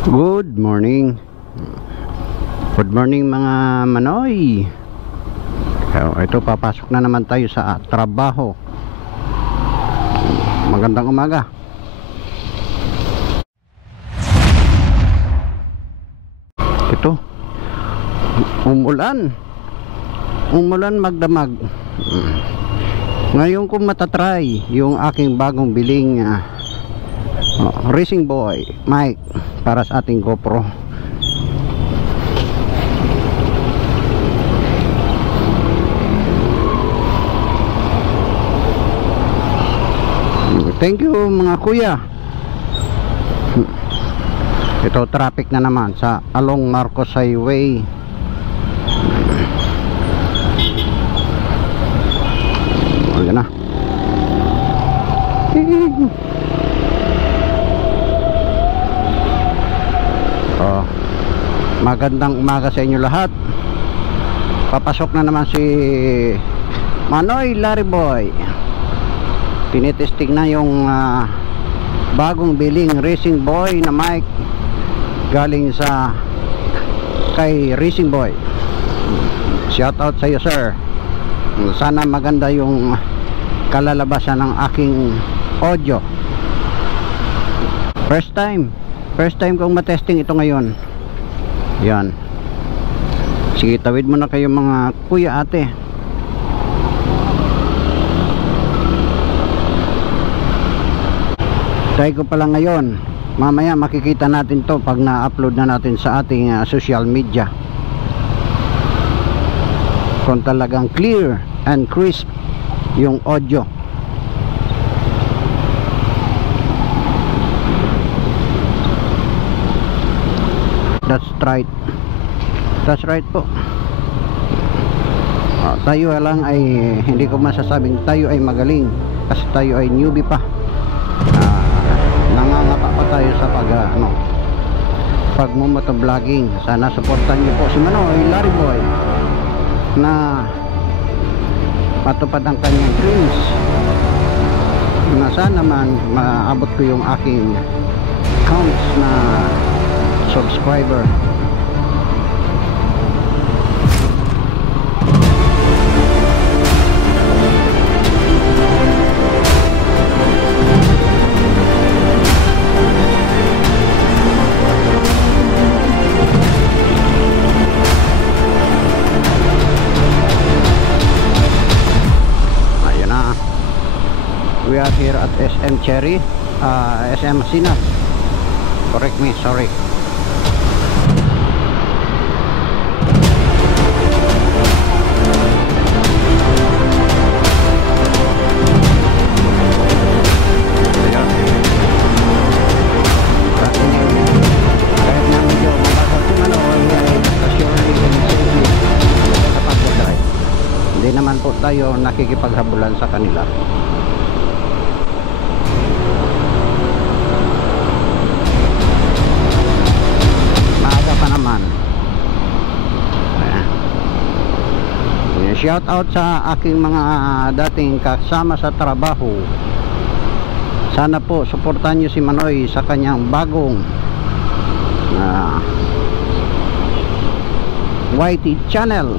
Good morning. Good morning mga manoy. Ito papasok na naman tayo sa trabaho. Magandang umaga. Ito umulan magdamag. Ngayon ko matatry yung aking bagong biling Racing Boy mic para sa ating GoPro. Thank you mga kuya. Ito traffic na naman sa along Marcos Highway. Ayan na. Magandang umaga sa inyo lahat. Papasok na naman si Manoy Larry Boy. Tinitesting na yung bagong biling Racing Boy na mic galing sa kay Racing Boy. Shout out sa iyo sir. Sana maganda yung kalalabasan ng aking audio. First time kong matesting ito ngayon. Yan. Sige, tawid mo na kayo mga kuya ate. Try ko pala ngayon. Mamaya makikita natin to pag na-upload na natin sa ating social media. Kung talagang clear and crisp yung audio. That's right po. Tayo lang ay hindi ko masasabing tayo ay magaling kasi tayo ay newbie pa. Nangangapa pa tayo sa pagmumotovlogging. Sana supportan niyo po si Manoy Larry Boy na matupad ang kanyang dreams, na sana man maabot ko yung aking counts na subscriber. Ayun na. We are here at SM Cherry, SM Sinas. Correct me, sorry. Hindi naman po tayo nakikipaghabulan sa kanila. Maaga pa naman. Shout out sa aking mga dating kasama sa trabaho. Sana po suportahan nyo si Manoy sa kanyang bagong YT channel.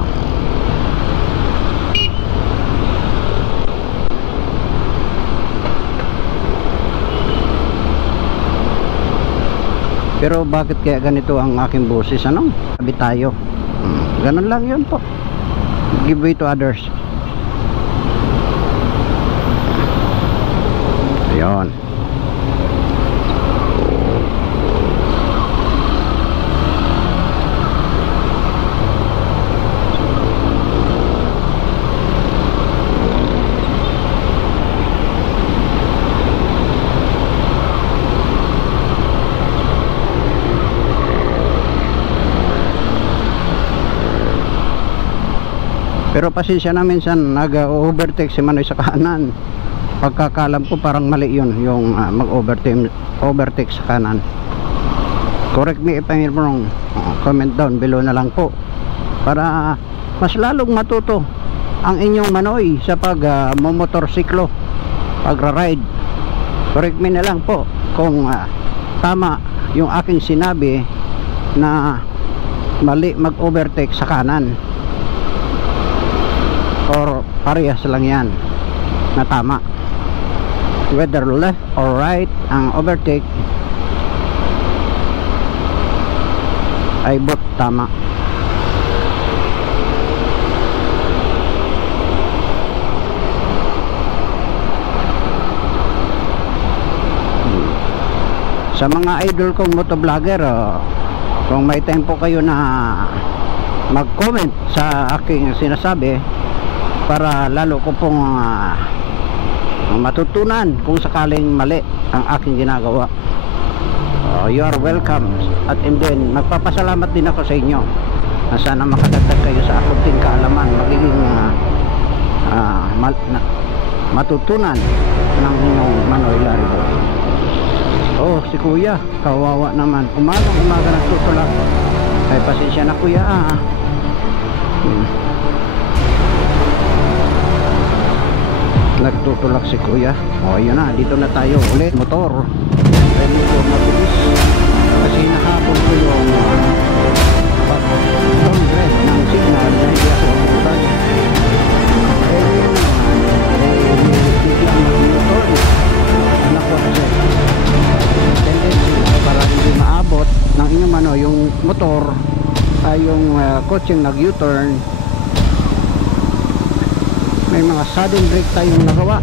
Pero bakit kaya ganito ang aking boses? Sabi tayo. Ganun lang yun po. Give way to others. Ayun. Pero pasensya na, minsan nag-overtake si Manoy sa kanan. Pagkakalam ko parang mali yun, yung mag-overtake sa kanan. Correct me if I'm wrong. Comment down below na lang po para mas lalong matuto ang inyong Manoy sa pag-motorsiklo, pagra-ride. Correct me na lang po kung tama yung aking sinabi na mali mag-overtake sa kanan, or parehas lang yan na tama, whether left or right ang overtake ay both tama. Sa mga idol kong motovlogger, kung may tempo kayo na mag-comment sa aking sinasabi para lalo ko pong matutunan kung sakaling mali ang aking ginagawa, you are welcome. At and then magpapasalamat din ako sa inyo na sana makadagdag kayo sa aking kaalaman, magiging matutunan ng inyong Manoy Laribo. Oh, si kuya, kawawa naman. Umaga nagtutulak. Ay, pasensya na kuya Nagtutulak si kuya. O, ayun na, dito na tayo ulit. Motor. Ready for mabilis. Kasi nahabol ko yung long red ng signal na hindi ako umutan. Biglang mag-motor. Anak ko kasi tendency para hindi maabot ng inyong yung motor ay yung coaching nag-U-turn, may mga sudden brake tayong nagawa.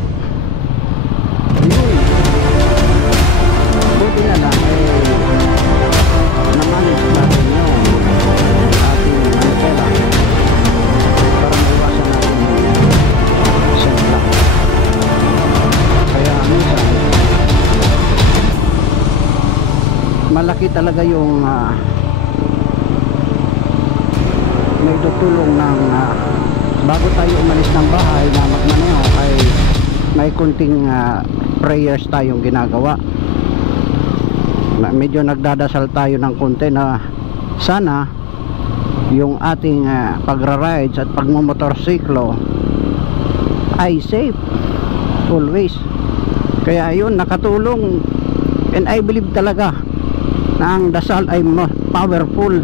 Yun, buti na lang namanage natin yung ating manipula para maiwasan natin yung setback. Kaya minsan malaki talaga yung may tutulong ng bago tayo umalis ng bahay na magmaneho ay may kunting prayers tayong ginagawa. Medyo nagdadasal tayo ng konti na sana yung ating pagra-rides at pagmumotorsiklo ay safe always. Kaya yun, nakatulong, and I believe talaga na ang dasal ay powerful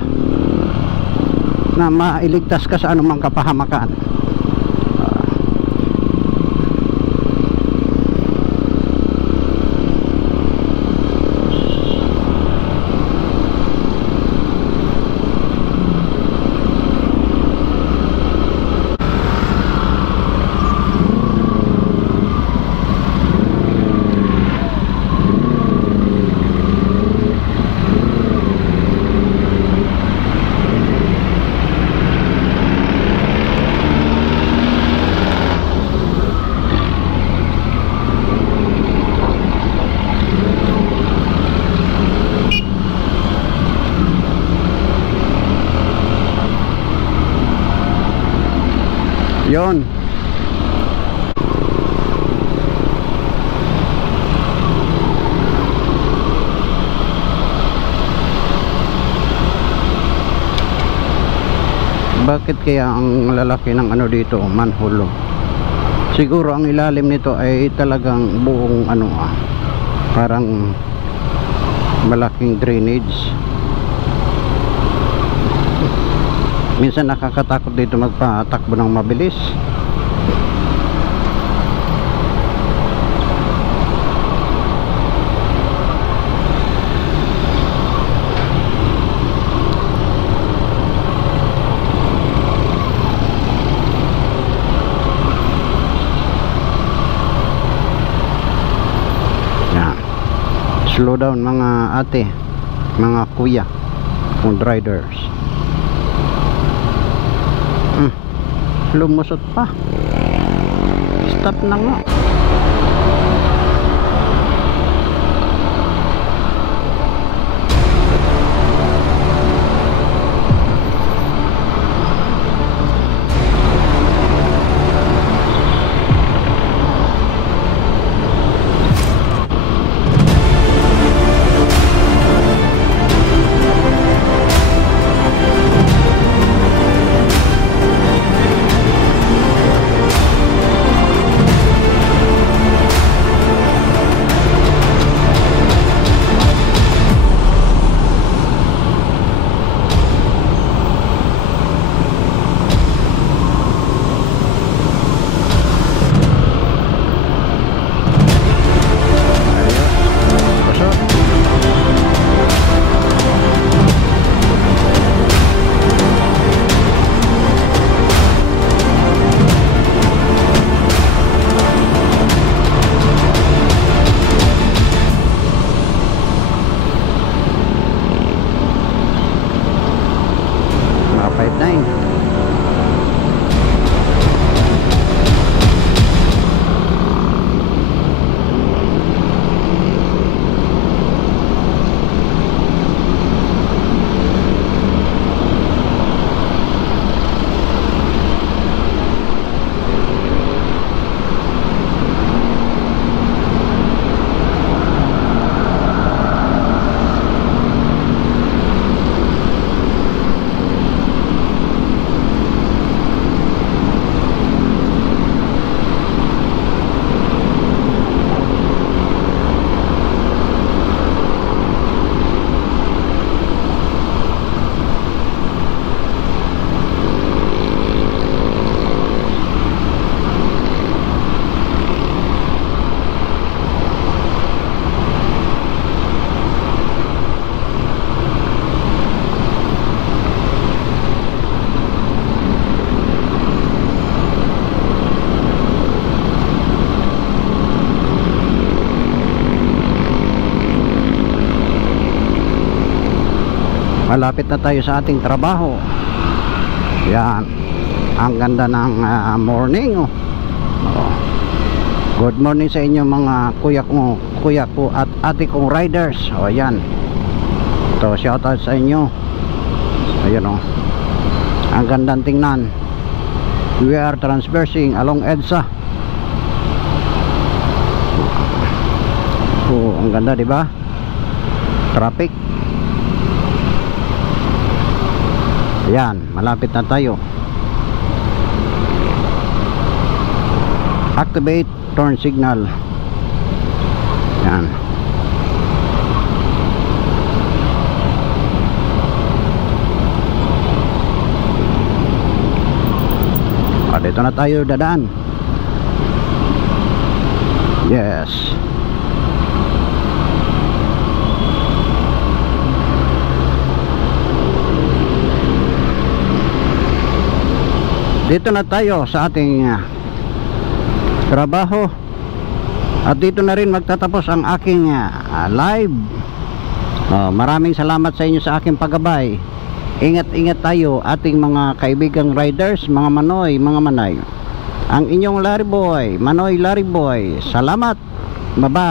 na mailigtas ka sa anumang kapahamakan. Yon. Bakit kaya ang lalaki ng ano dito, manhole? Siguro ang ilalim nito ay talagang buong parang malaking drainage. Minsan nakakatakot dito magpatakbo ng mabilis. Yan. Slow down mga ate, mga kuya, mga riders. Lumusot pa. Stop na nga. Malapit na tayo sa ating trabaho. Yan. Ang ganda ng morning, oh. Good morning sa inyo mga kuya ko at ate kong riders. O yan. Ito, shoutout sa inyo. Ayan, oh. Ang gandang tingnan. We are transversing along EDSA. Oh, ang ganda, di ba? Traffic. Ayan, malapit na tayo. Activate turn signal. Yan. Dito na tayo dadaan. Yes. Dito na tayo sa ating trabaho. At dito na rin magtatapos ang aking live. Maraming salamat sa inyo sa aking paggabay. Ingat-ingat tayo ating mga kaibigang riders, mga manoy, mga manay. Ang inyong Larry Boy, Manoy Larry Boy. Salamat. Bye-bye.